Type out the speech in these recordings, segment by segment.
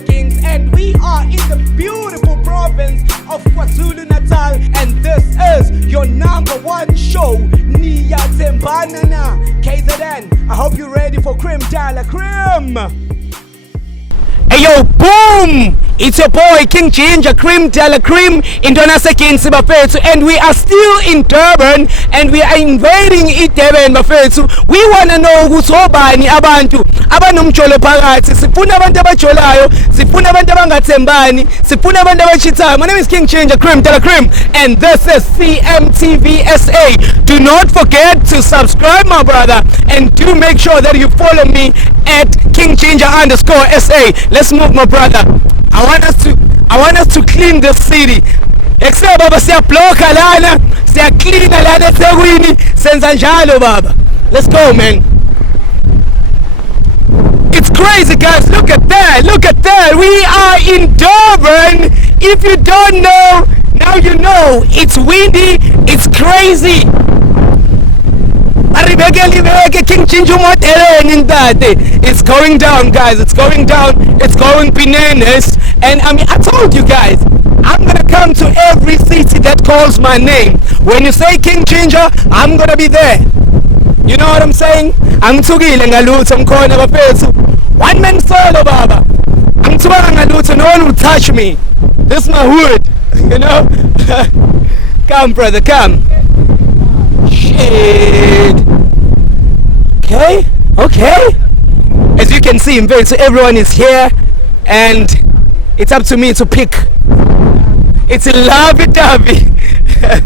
Kings, and we are in the beautiful province of KwaZulu-Natal, and this is your #1 show, NiyaThembana Na, KZN. I hope you're ready for Cream Dala Cream. Hey yo, boom! It's your boy King Ginger, Cream Dala Cream, Indonase King Sibafethu, and we are still in Durban, and we are invading Durban Bafethu. We wanna know who's obani abantu abanomjolo phakathi. Sifuna abantu abajolayo, sifuna abantu abangathembani, sifuna abantu abachitayo. My name is King Ginger, Cream Dala Cream, and this is CMTV SA. Do not forget to subscribe, my brother, and do make sure that you follow me at King Ginger _SA. Let's move, my brother. I want us to clean this city. Except baba siyabloka lana, siyacleana lana eThekwini, senza njalo baba. Let's go, man. It's crazy, guys. Look at that. Look at that. We are in Durban. If you don't know, now you know. It's windy. It's crazy. It's going down, guys. It's going down. It's going bananas. And I mean, I told you guys, I'm gonna come to every city that calls my name. When you say King Ginger, I'm gonna be there. You know what I'm saying? I'm tugile ngalutho mkhona bafethu. One man solo baba. I'm tugile ngalutho, no one will touch me. This is my hood, you know? Come, brother, come. Shit. Okay. As you can see, so everyone is here, and it's up to me to pick. It's a lovey-dovey. I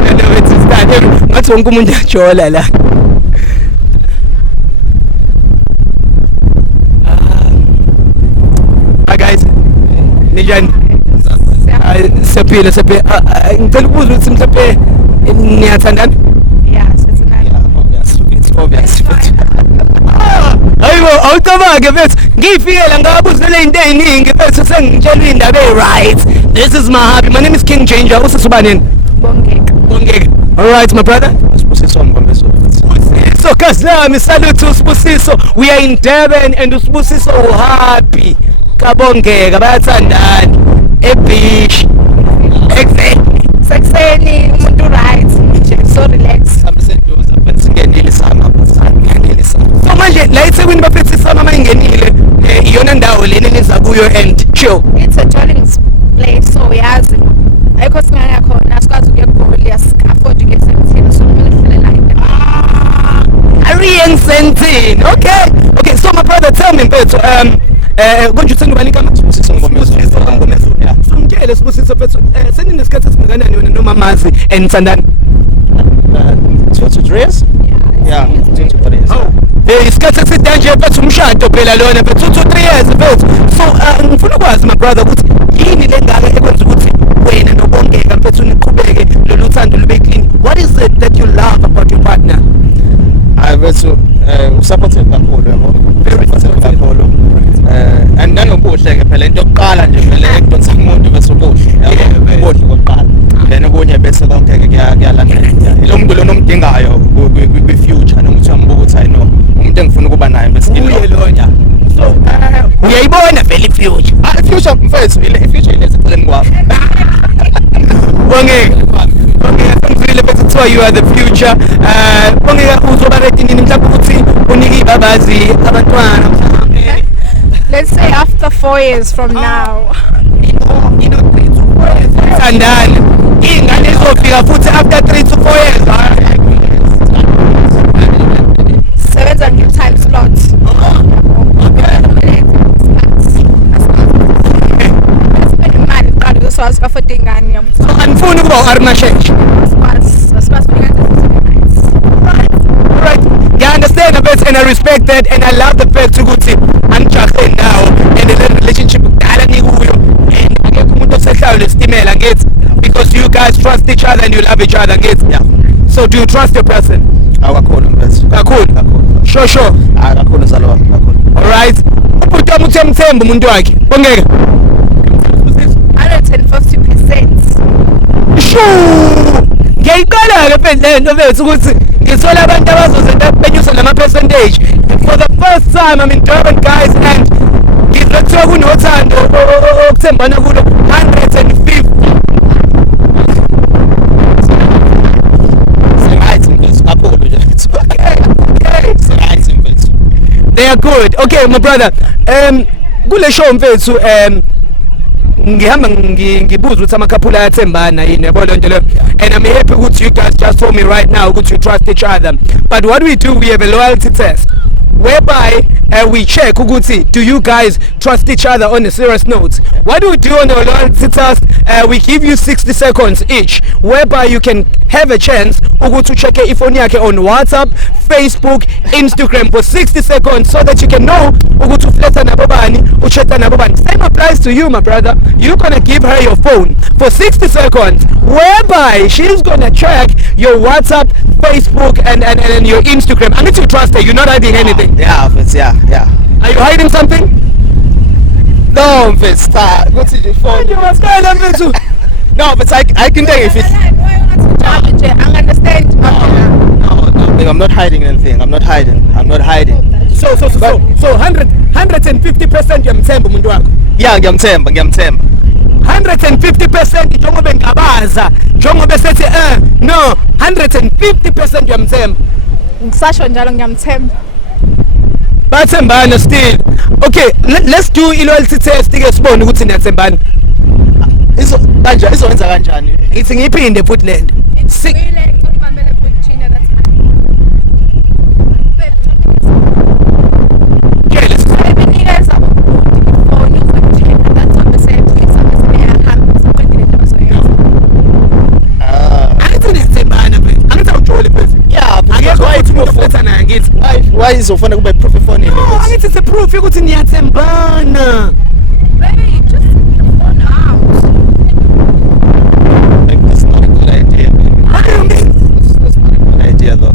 don't know where to start. What's wrong with la? Hi guys. Nijan. Sepile. Ngicela ukubuza ukuthi mhlawumbe niyathandana? Obvious. Hayibo awucabange mfethu ngiyifikela ngabuza lento eziningi mfethu sengitshela indaba right. This is my hobby. My name is King Ginger. Usisuba nini? Bongeka. All right, my brother. Usibusiso ngombezo. So kaslami salute usibusiso. We are in Durban and usibusiso happy. Kabongeka bayathandana. Ebeach. Exactly. Sekseni umuntu right. So relax. So manje la eThekwini bafethi sama mayingenile iyona ndawo lena niza kuyo and chill. It's a tourist place, so yazi ayikho singaka khona sikwazi ukuya kuGoli afford ukuyeka emthini, so kumele sihlale la Ariensentini. Okay, so my brother, tell me mfethu konje uthanda ubani igama? Sibusiso Ngomezo. Yeah. So ngitshele Sibusiso mfethu seninesikhathi esingakanani wena noma mazi enithandana? 2 to 3 years? Yeah, 2 to 3 years. Isikhathi esidanje mfethu umshado phela lona mfethu 2 to 3 years mfethu. So ngifuna ukwazi my brother ukuthi yini lengaka ekwenza ukuthi wena nobongeka mfethu niqhubeke lolu thando lube clean. What is it that you love about your partner? Mfethu supportive kakhulu yabo. Very supportive kakhulu. And nanobuhle ke phela into yokuqala nje vele ekudonsa umuntu bese ubuhle. Ubuhle kokuqala. Then okunye bese konke ke kuyalandela. Lo muntu lo nomdingayo kwi future noma uthi ambuka ukuthi I know umuntu engifuna ukuba naye bese lonya. So uyayibona vele future. Future mfethu future ilezi eceleni kwami. Bongeka sengizwile bese kuthiwa you are the future. Bongeka uzoba ready nini mhlawumbe ukuthi unike ibabazi abantwana mhlawumbe? Let's say after 4 years from now. Thandana. Ingane izofika futhi after 3 to 4 years. Sevenza nge-time slot. Spend imali qala ukuzwazi ka-40 ingane yami. So anifuni ukuba u-Armashesh. Right. I understand a bit and I respect that, and I love the fact ukuthi angijahe now and the relationship kudala nikuyo and akekho umuntu osehlala lesitimela ngithi because you guys trust each other and you love each other ngithi. Yeah. So do you trust your person? Kakhulu mfethu. Kakhulu. Sure. Kakhulu salwa kakhulu. All right. Ubhuti wami uthemba umuntu wakhe. Bongeka. 150%. Shoo! Ngiyayiqala ke phela lento bethu ukuthi ngisola abantu abazoze benyusa lama percentage. For the first time I'm in Durban guys and Lethiwa kunothando okuthembana kulo 150. They are good. Okay, my brother. Kule show mfethu ngihamba ngibuza ukuthi amakhaphula ayathembana yini yabo lonto leyo, and I'm happy ukuthi you guys just told me right now ukuthi you trust each other. But what we do, we have a loyalty test whereby we check ukuthi do you guys trust each other on a serious note. What do we do on the loyalty test? We give you 60 seconds each whereby you can have a chance ukuthi check ifoni yakhe on WhatsApp, Facebook, Instagram for 60 seconds so that you can know ukuthi ufleta nabo bani, uchata nabo bani. Same applies to you, my brother. You're gonna give her your phone for 60 seconds whereby she's gonna check your WhatsApp, Facebook and your Instagram. I need to trust her. You're not hiding anything. Yeah. Are you hiding something? No, it's go to the phone. No, but I can tell you if it's. I understand. No, babe, I'm not hiding anything. I'm not hiding. So 150% yamthemba umuntu wakho. Yeah, ngiyamthemba. 150% njengoba ngabaza, njengoba sethi no, 150% yamthemba. Ngisasho njalo ngiyamthemba. Bathembana still. Okay, let's do loyalty test ke sibone ukuthi niyathembana. Izowenza kanjani? Ithi ngiphinde futhi lento. Why izofuna kube proof efoni? No, angithi it's a proof ukuthi niyathembana. Baby, just take the phone out. Like, that's not a good idea. What do you mean? That's not a good idea though.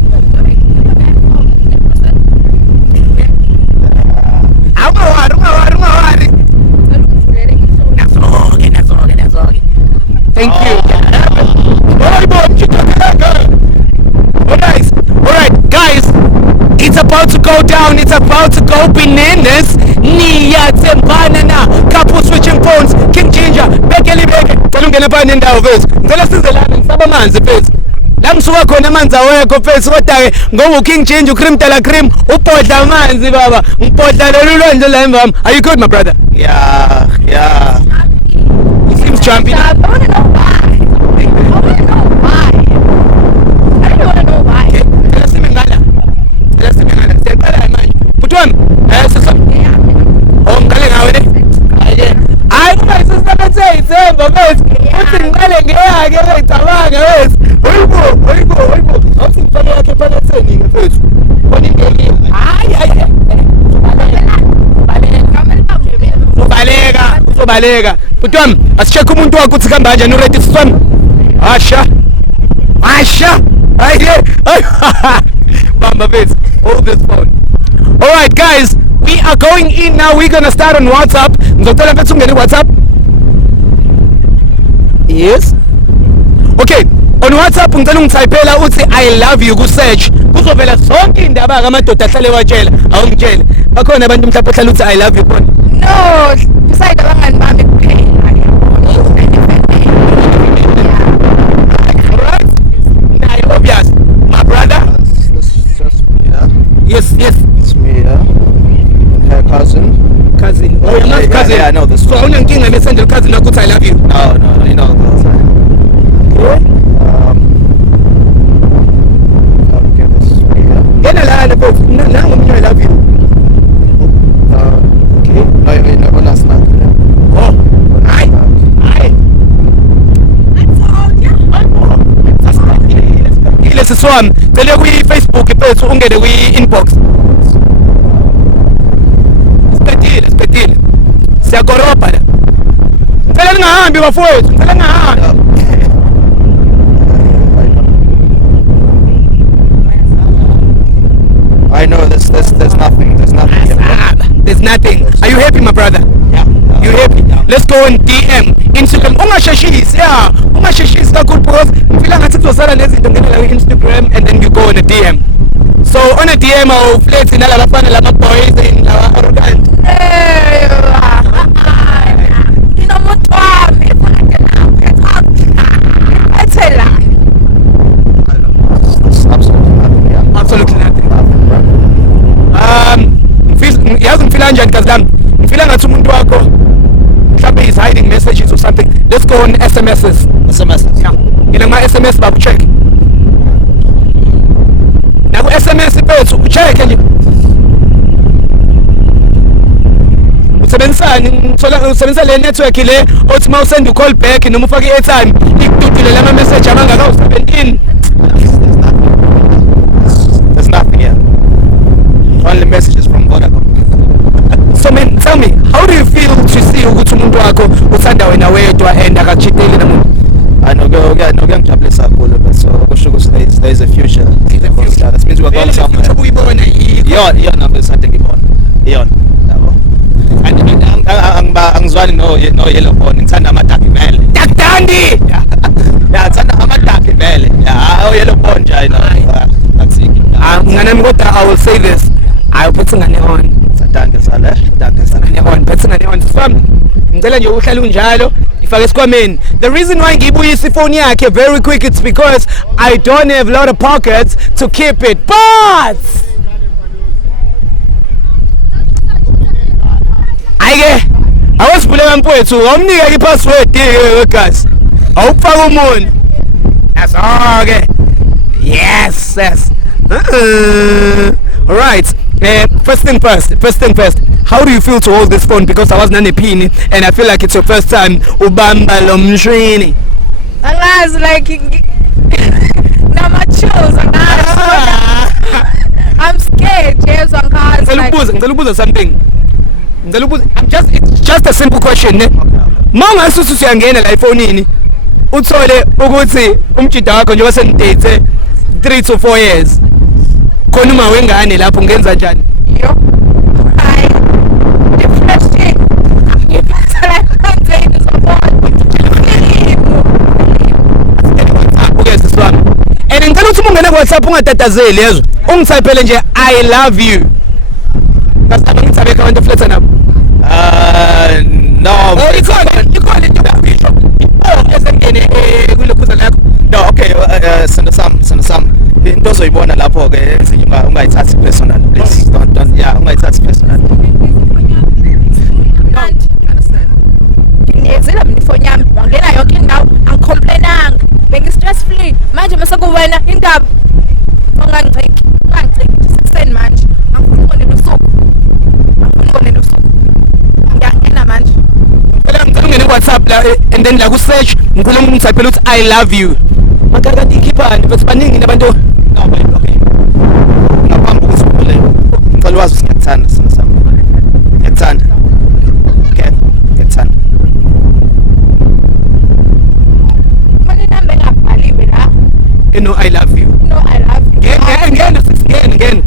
Ungawari. Nazoke. Thank you. Alright, guys. It's about to go down. It's about to go bananas. NiyaThembana Na. Couple switching phones. King Ginger. Bekeli. Cela ungena phana indawo mfethu. Ngicela sizelana ngisaba amanzi mfethu. La ngisuka khona amanzi awekho mfethu kodwa ke ngoba uKing Ginger uCream Tala Cream ubhodla amanzi baba. Ngibhodla lolu lonje la emvami. Are you good my brother? Yeah. He seems jumpy. I want to know why. I don't want to know why. Siyaqala manje. Butwami, sisa. Ngale ngawe ne? Hayi uma isisebenze ithemba mfethu. Uthi ngiqale ngeyake ngicabanga mfethu. Hoyibo. Awuthi ngifake yakhe phakatheni mfethu. Khona ingekile. Hayi. Uzobaleka. Butwami, asicheck umuntu wakho uthi kamba kanjani uready siswami? Asha. Bamba face, hold this phone. Alright guys, we are going in now. We're gonna start on WhatsApp. Ngizocela mfethu ungene WhatsApp. Yes. Okay, on WhatsApp ngicela ungithayipela uthi I love you ku search. Kuzovela zonke indaba kamadoda ahlale watshela. Awungitshela. Bakhona abantu mhlawumbe ohlala uthi I love you khona. No, beside abangani bami kuphela. Obvious, my brother. This is just Mia. Yes. It's Mia and her cousin. Oh, you're not cousin. Yeah, I know this So one. I'm going to send your cousin a good I love you. No, you know those. Okay, this is Mia. Get a line of both. Now I love you. Okay. No, that's not. Oh, I Let's swam. Tell you we Facebook page ungene we inbox. Spedile. Siyakoropa la. Ngicela ningahambi bafowethu. Ngicela ningahambi. I know there's nothing. There's nothing. Are you happy my brother? Yeah. You happy? Let's go on DM. Instagram. Ungasheshisi kakhulu because ngifila ngathi kuzosala nezinto ngene la Instagram and then you go on a DM. So on a DM I'll flirt nalabafana lama boys and laba arrogant. yazi ngifila kanjani kazi lami ngifila ngathi umuntu wakho mhlawumbe is hiding messages or something. Let's go on SMSs. Yeah, ngena kuma SMS bakucheck naku SMS bethu ucheck nje usebenzisa le network le othi ma usend call back noma ufake i-airtime ikududule lama message amangaka u17. There's nothing here. Only messages from Vodacom. So man, tell me, how do you feel to see ukuthi umuntu wakho uthanda wena wedwa and akachiteli namuntu? I know ngiyangijabulisa kakhulu but so kusho ukuthi there is a future. That means we're going somewhere. Iyona bese I think iyona yabo. And angizwani no yellow phone ngithanda amadaki vele. Dakdandi. Yeah, ngithanda amadaki vele. Yeah, yellow phone nje I know. That's it. Nganami kodwa I will say this. I put ngane on. Danke sale. On ngane on fam. Ngicela nje uhlale unjalo ifake esikhwameni. The reason why ngibuyisa ifoni yakhe very quick it's because I don't have a lot of pockets to keep it. But ayike awusibuleka mfowethu awumnika i-password guys awufaka umuntu that's all okay yes all right first thing first how do you feel to hold this phone because I wasn't on a pin and I feel like it's your first time ubamba lo mshini angazi like nama chills I'm scared yes angazi ngicela ubuza something it's just a simple question ne mangasusu siyangena la iPhone uthole ukuthi umjida wakho nje wasenidate 3 to 4 years khona uma wengane lapho ngenza njani yo hi depression ngiphatha content support okay siswami and ngicela ukuthi ungene ku WhatsApp ungatatazeli yezwe ungithayipele nje I love you kasaba ngithabe abantu fleta nabo no ikhona kulokhuza lakho no okay send some into ozoyibona lapho ke ezinye ungayithathi personal please don't yeah ungayithathi personal ngiyezela mina ifoni yami wangena yonke indawo angicomplainanga bengi-stress free manje masekuwena indaba ungangiciki sekuseni manje angifuni ukonela usuku ngiyangena manje phela ngicela ungene ku-WhatsApp la and then la ku-search ngikhuluma ngithaphela ukuthi I love you makakade ikhiphani but baningi nabantu no okay ngaphambi ukuthi uvule ngicela wazi ngiyakuthanda sina sami ngiyakuthanda okay ngiyakuthanda manje namba engabhaliwe la no I love you no I love you ngene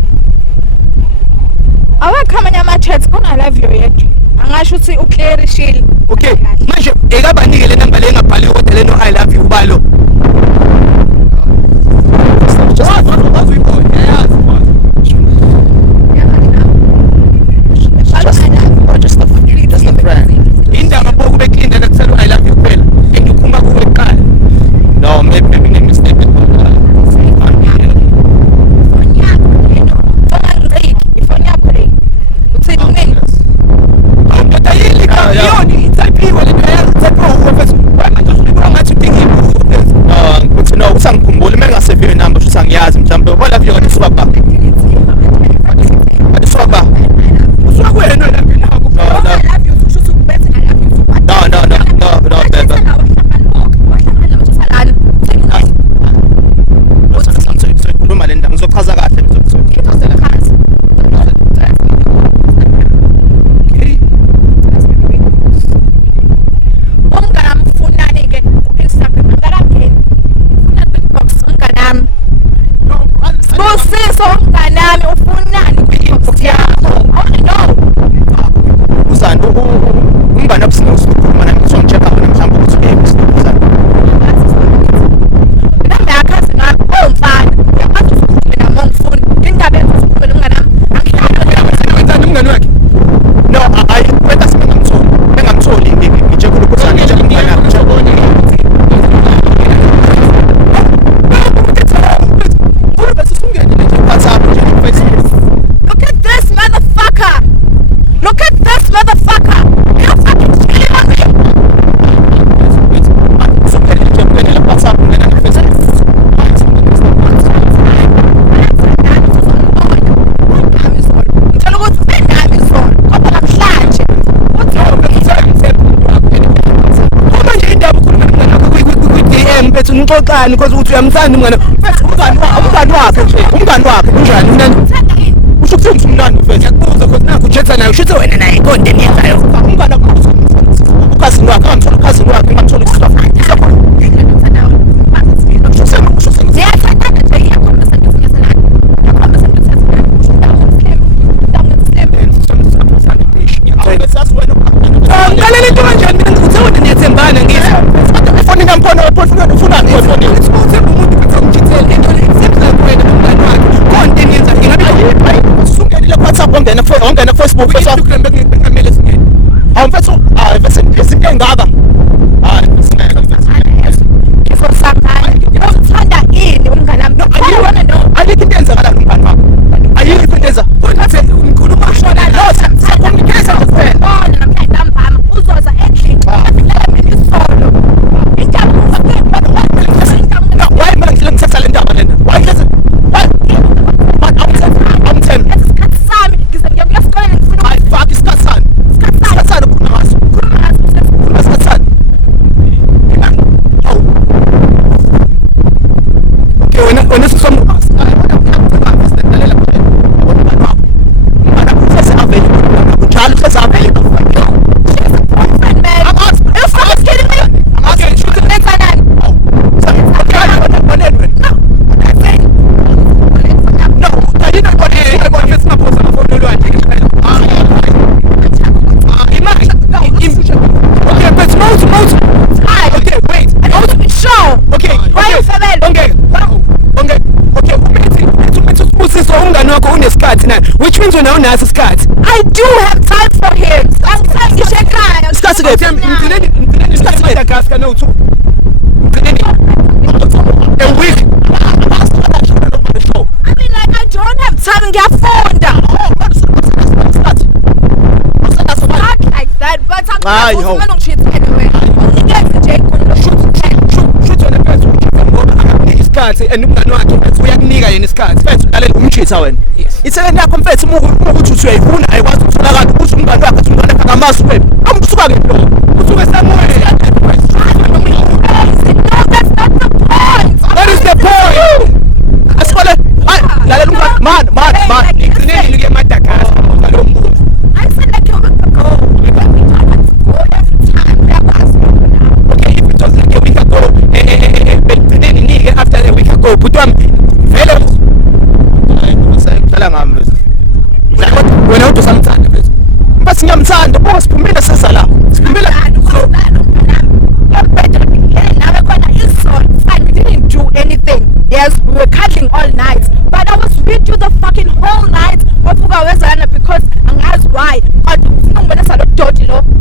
awakhamanye ama-chats khona I love you yedwa angasho ukuthi uclearishile okay manje ekabanike le namba le engabhaliwe kodwa le no I love you ubalo just a friend indaba boku bekinda nakusela I love you kuphela engikhuma kuwe kuqala no maybe mistake ifoni yakho le uthini unini awudoda yini yoni ithayipiwe le nto yazi ithayipiwe ufethu wena nje usibona ngathi udinga no nixoxani because uthi uyamthanda umngane. Mfethu umngane wakhe nje. Umngane wakhe unjani? Usho ukuthi umsumnandi mfethu. Yakubuza because nakho ujetha nayo usho wena naye konke niyenzayo. Umngane wakho ukazini wakhe angamthola ukazini wakhe ngamthola ukusifa. Ngikalele into kanjani mina ngithe wena niyathembana ngithi ifoni ngamphona wephone ufuna ifoni uthemba umuntu ngizomchithela into simple wena nomngane wakhe konke niyenza ngingabe usungenile ku WhatsApp ongena ku Facebook Instagram bengamele singene hawu mfethu bese izinto engaka Uthanda ini umngane wami? Ayikho into enzakala nomngane wakho. Ayikho into enza. Ngikhuluma shona lo samnikeza kuphela. Ntambama uzoza endlini afikela mina isolo. Indaba why man ngithatha le ndaba lena? Why ngithatha? Awumthembi. Isikhathi sami ngize ngiyokuya esikoleni ngifuna Fuck isikhathi sani. Isikhathi sani ukhuluma ngaso. Ukhuluma isikhathi sani. Okay, wena sisomu. Njalo hlezavele. She's a boyfriend, man. I'm asking. You're fucking kidding me? I'm asking. Shoot it. Let's nani? No, I didn't want to. I want to snap on the phone. Okay, but most. Okay, wait. I want to be sure. Okay, Why you feel which means when I ask Scott, I do have time for him. I'm saying you should cry. Scott again. A week. I mean, like, I don't have time and get phone down. Not like that, but I'm not going to cheat anyway. Only get the Jake on the Shoot on the person. Isikhathi enumngane wakhe mfethu uyakunika yena isikhathi mfethu lalela umchitha wena ithele nakho mfethu ukuthi uthi uyayifuna ayikwazi ukutholakala ukuthi umngane wakhe uthi umngane akamazi wena amkusuka ke lo usuke samoya. No, that's not the point. That is the point. Asikole lalela umngane man ngicine ngike Madagascar ngalo mbuzo. I said like a week ago. We don't have to go every time. Okay, if it was like a week ago, after a week ago, but vele ngihlala ngami wena uthi usamthanda mfethu basi ngiyamthanda boss siphumile sesa la siphumile we didn't do anything. Yes, we were cuddling all night, but I was with you the fucking whole night because why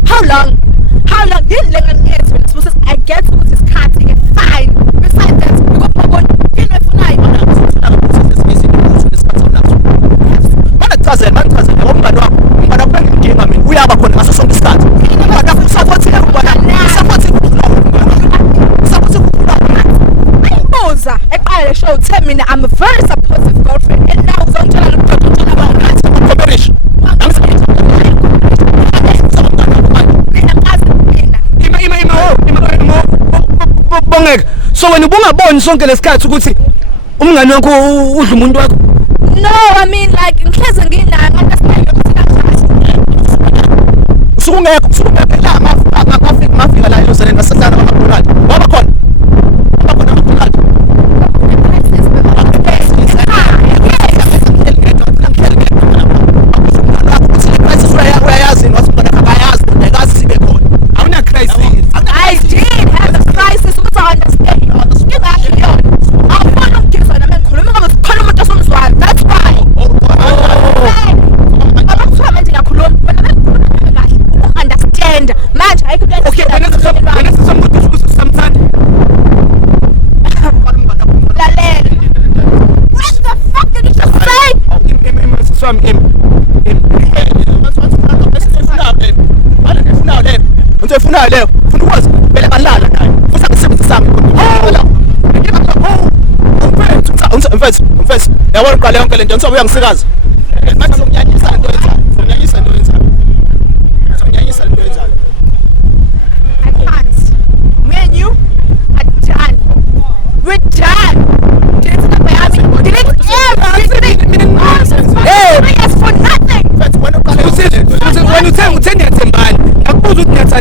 how long didn't I get to this cat fine. Besides that, we go for uyaba khona ngaso sonke isikhathi support Buza eqale show tell me I'm a very supportive girlfriend and now uzongitshela lokuthola cooperation bongeka so wena ubungaboni sonke lesikhathi ukuthi umngane wakho udla umuntu wakho. No, I mean like ngihleze nginayo understand ukuthi usukungekho la mafika la eLusanen ngasahlala ngamaphulati waba khona amaphulati I did have a crisis ukuthi I understand. That's why. Understand. Manje I could okay, what the fuck did you just say? Ufunao leo ufuna ukwazi vele balala naye futhi angisebenzisa sami mfethu yabona uqale yonke lento ngizobe uyangisikaza manje sokunyanyisa into yenzayo I can't. Me and you are done.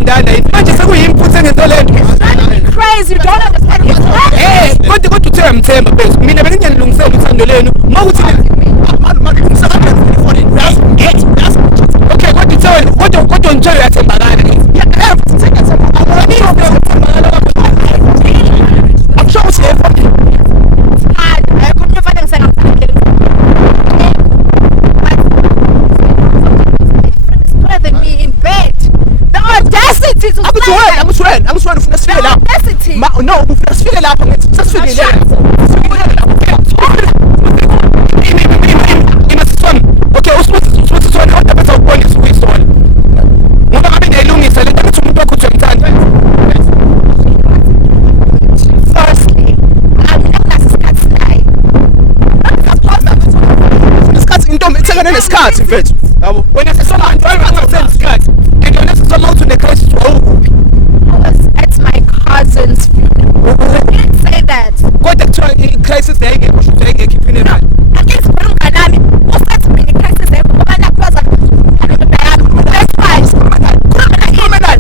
ukuthandana yini manje sekuyimphuthu engento lento Crazy, you don't understand what's happening. kodwa uthe uyamthemba bese mina benginyanilungisela uthando lenu mawukuthi okay kodwa nje uyathembakala akusho ukuthi yefoni angiswena ufuna sifike lapho no ufuna sifike lapho ngithi sesifike lapho okay usibuthi sona kodwa bese ukubonisa ukuyisona ngoba ngabe neyilungisa lento ukuthi umuntu wakho uyamthanda Firstly, anginasikhathi naye. isikhathi intombi ithekene nesikhathi mfethu yabo wena sesomantu angasenzi isikhathi and wena sesomawuthi necrisis wawukuphi At my cousin's funeral. I didn't say that. kodwa kuthiwa icrisis yayingekho shuthi yayingekho ifuneral Akisikhuluma umnganami usathi mina icrisis yakho ngoba nakwaza that's why khuluma naye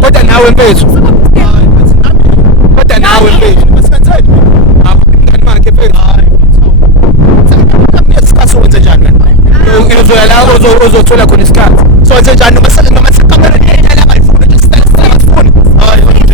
kodwa nawe mfethu kodwa nawe mfethu umngani wakhe mfethu isikhathi wenze njani wena uzoya la uzothola khona isikhathi so wenze njani noma sekamera yedala abayifuna nje sitala abayifuna hayi wena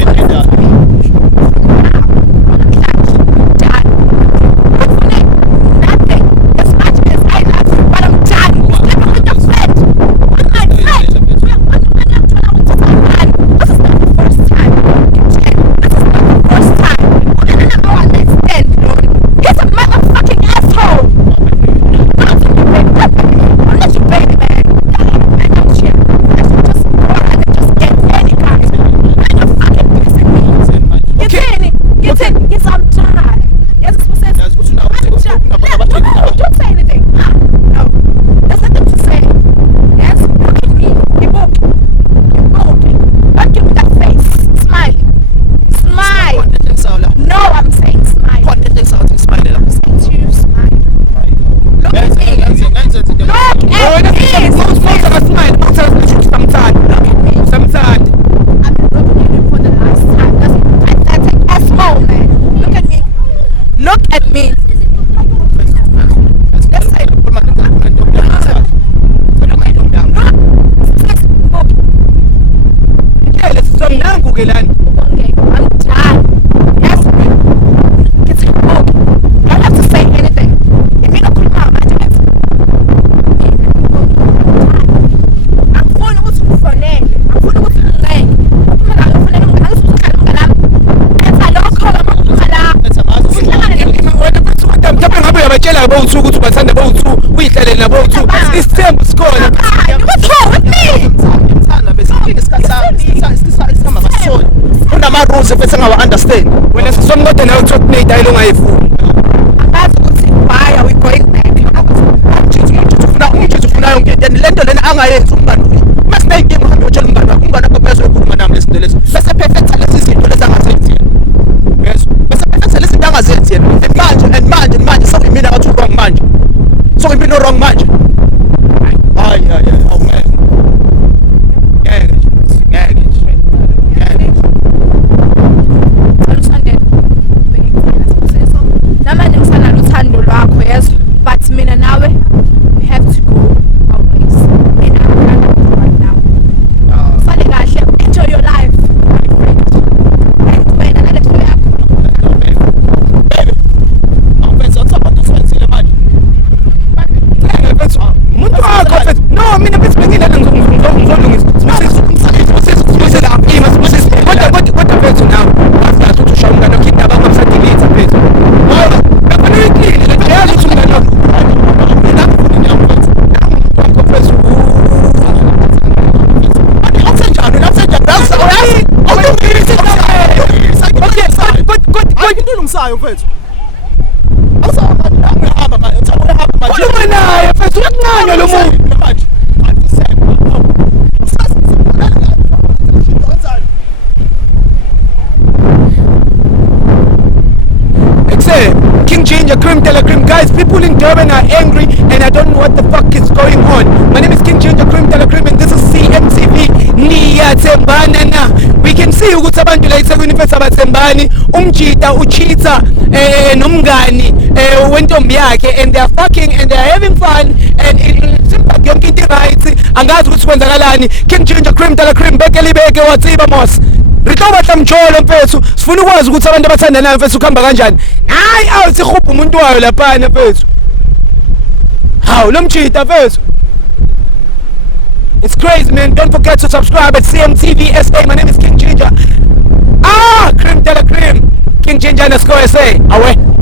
uyabakela bowu2 ukuthi bathanda bowu2 uyihlele na bowu2 isithembu sikhona what's wrong with me ngimthanda bese isikhathi sami sihamba ngasona kunama rules efethu engawa understand wena sisomngoda nawe uthi kuneyida yilo ngayifuni angazi ukuthi why are we going back umthetho ufunayo ngento lento lena angayenzi umngani mase nayinkinga uhambe utshela umngani wakho umngani wakho bese ukhuluma nami lesinto leso bese perfect lesi zinto lezi angazenzi yes bese perfect lesi zinto angazenzi manje sokuyimina athi wrong manje sokuyimina wrong manje hayi awumele ngeke namanje ngisanalo uthando lwakho yes but mina nawe we have to go our ways and nayo mfethu. Awusahamba ngihamba manje. Uthanda uyahamba manje. Khuluma naye mfethu uyakuncanywa lo muntu. Manje. Ayifisekwa. King Ginger, Cream de la Cream. Guys, people in Durban are angry and I don't know what the fuck is going on. My name is King Ginger, Cream de la Cream, and this is CMTV. NiyaThembana Na. We can see ukuthi abantu la eThekwini mfethu abathembani. Umjida uchitha nomngani wentombi yakhe, and they are fucking and they are having fun and simple yonke into right. Angazi ukuthi kwenzakalani. King Ginger, Cream de la Cream, beke watsiba mos. Ritoba hlamjolo mfethu sifuna ukwazi ukuthi abantu abathandanayo mfethu kuhamba kanjani. Hayi awuthi khupha umuntu wayo lapha mfethu. Hawu lo mjida mfethu. It's crazy, man. Don't forget to subscribe at CMTV SA. My name is King Ginger. Cream de la Cream. King Ginger _ SA. Awe.